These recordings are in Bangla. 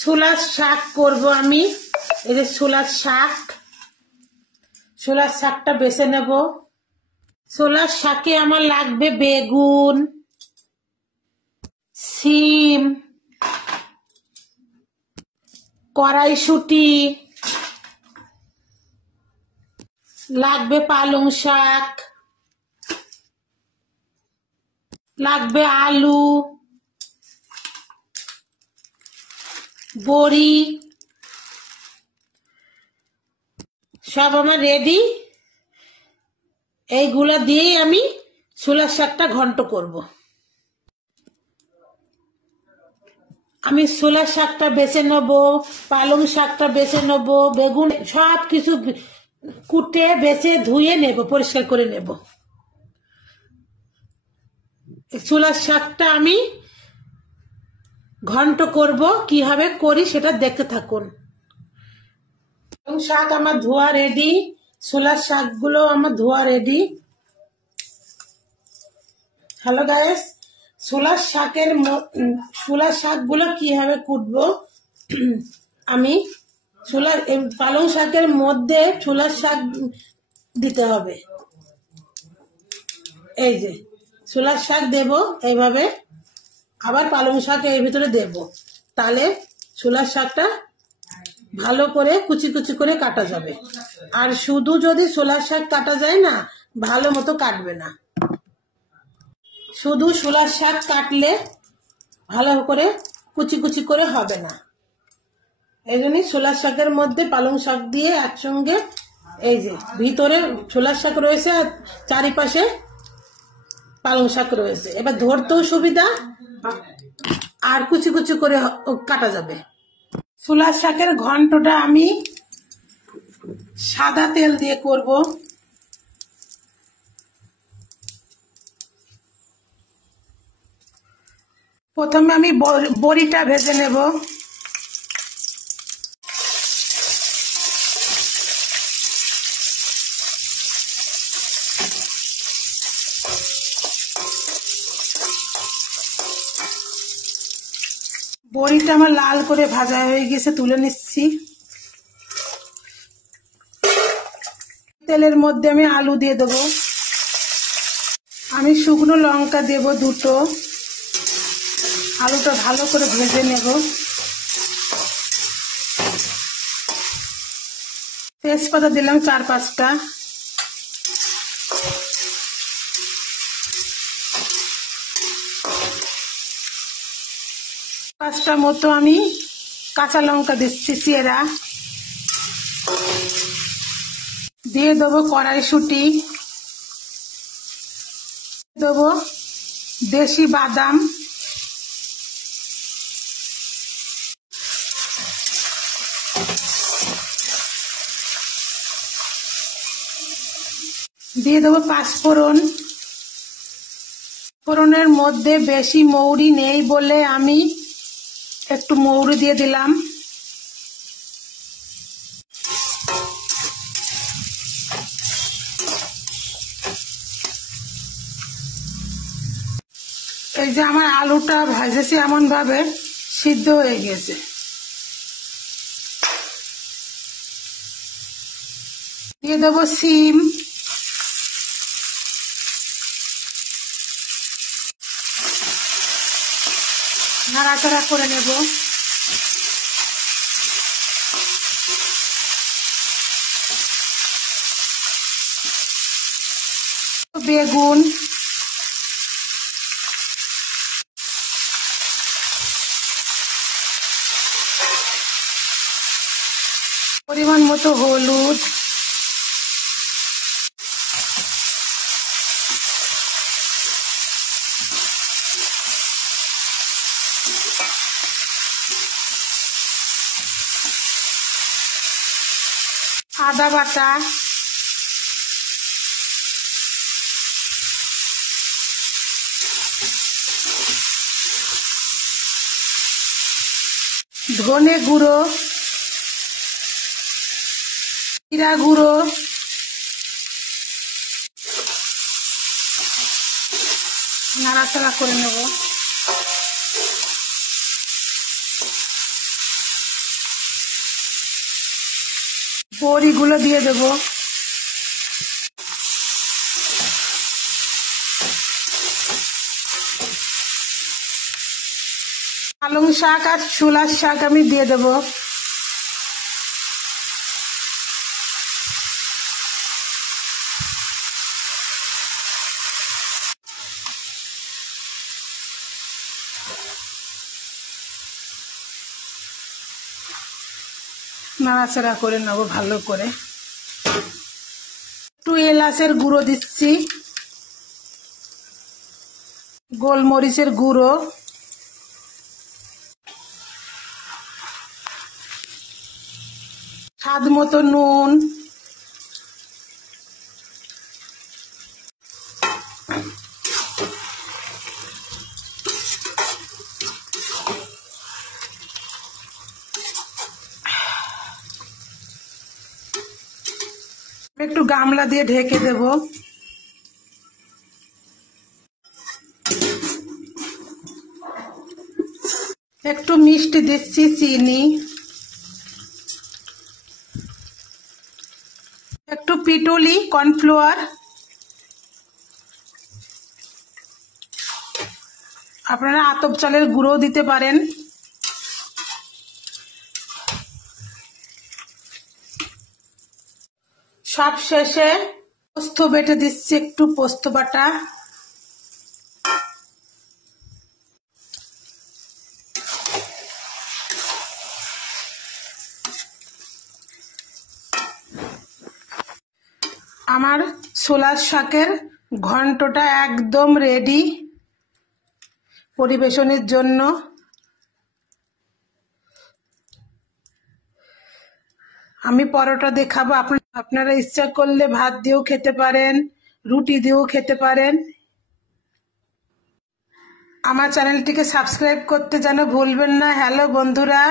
ছোলার শাক করব আমি। এই যে ছোলার শাকটা বেছে নেব। ছোলার শাকে আমার লাগবে বেগুন, সিম, কড়াইশুঁটি, লাগবে পালং শাক, লাগবে আলু, বড়ি, সব আমার রেডি। এইগুলা দিয়েই আমি ছোলার শাকটা ঘন্ট করব। আমি ছোলার শাকটা বেছে নেব, পালং শাকটা বেছে নেব, বেগুন সব কিছু কুটে বেছে ধুয়ে নেব, পরিষ্কার করে নেব। ছোলার শাকটা আমি ঘন্ট করব, কিভাবে করি সেটা দেখতে থাকুন। শাক আমার ধোয়া রেডি, ছোলার শাকগুলো আমার ধোয়া রেডি। হ্যালো গাইস, ছোলার শাকগুলো কিভাবে কুটবো আমি পালং শাকের মধ্যে ছোলার শাক দিতে হবে। এই যে ছোলার শাক দেব এইভাবে, আবার পালং শাক এর ভিতরে দেব, তাহলে ছোলার শাকটা ভালো করে কুচি কুচি করে কাটা যাবে। আর শুধু যদি ছোলার শাক কাটা যায় না, ভালো মতো কাটবে না। শুধু ছোলার শাক কাটলে ভালো করে কুচি কুচি করে হবে না। এই জন্যই ছোলার শাকের মধ্যে পালং শাক দিয়ে একসঙ্গে, এই যে ভিতরে ছোলার শাক রয়েছে আর চারিপাশে পালং শাক রয়েছে, এবার ধরতেও সুবিধা আর কুচি কুচি করে কাটা যাবে। ছোলার শাকের ঘন্টটা আমি সাদা তেল দিয়ে করব। প্রথমে আমি বড়িটা ভেজে নেব। বড়িটা আমার লাল করে ভাজা হয়ে গেছে, তুলে নিচ্ছি। তেলের মধ্যে আমি আলু দিয়ে দেব। আমি শুকনো লঙ্কা দেব 2টো। আলুটা ভালো করে ভেজে নেব। তেজপাতা দিলাম 4-5টা। পাঁচটা মতো আমি কাঁচা লঙ্কা দিচ্ছি চেরা। দিয়ে দেবো কড়াইশুঁটি, দেবো দেশি বাদাম, দিয়ে দেবো পাঁচফোড়ন। ফোড়নের মধ্যে বেশি মৌরি নেই বলে আমি একটু মৌরি দিয়ে দিলাম। এই যে আমার আলুটা ভাজেছি এমন ভাবে সিদ্ধ হয়ে গেছে। দিয়ে দেবো সিম, নাড়াচাড়া করে নেব। বেগুন, পরিমাণ মতো হলুদ, আদা বাটা, ধনে গুঁড়ো, জিরা গুঁড়ো, নাড়াচাড়া করে নেব। বড়িগুলো দিয়ে দেব। পালং শাক আর ছোলার শাক আমি দিয়ে দেব। নাড়াচাড়া করে নেবো ভালো করে। একটু এলাচের গুঁড়ো দিচ্ছি, গোলমরিচের গুঁড়ো, স্বাদ মতো নুন, একটু গামলা দিয়ে ঢেকে দেব। একটু মিষ্টি দিচ্ছি, চিনি, একটু পিটুলি কর্নফ্লাওয়ার, আপনারা আতপ চালের গুঁড়ো দিতে পারেন। সব শেষে পোস্ত বেটে দিচ্ছি, একটু পোস্ত বাটা। আমার ছোলার শাকের ঘন্টটা একদম রেডি পরিবেশনের জন্য। আমি পরোটা দিয়ে খাবো, আপনারা ইচ্ছা করলে ভাত দিয়েও খেতে পারেন, রুটি দিয়েও খেতে পারেন। আমার চ্যানেলটিকে সাবস্ক্রাইব করতে যেন ভুলবেন না। হ্যালো বন্ধুরা,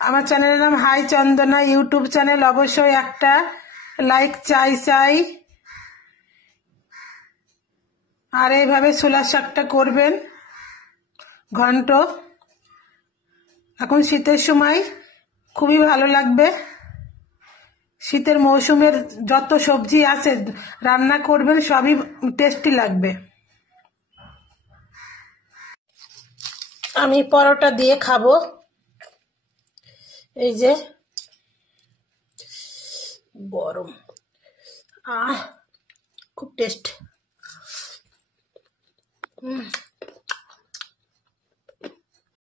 আমার চ্যানেলের নাম হাই চন্দনা ইউটিউব চ্যানেল। অবশ্যই একটা লাইক চাই। আর এইভাবে ছোলার শাকটা করবেন ঘন্ট। এখন শীতের সময় খুবই ভালো লাগবে। শীতের মৌসুমের যত সবজি আছে রান্না করবেন, সবই টেস্টি লাগবে। আমি পরোটা দিয়ে খাবো। এই যে গরম, খুব টেস্ট।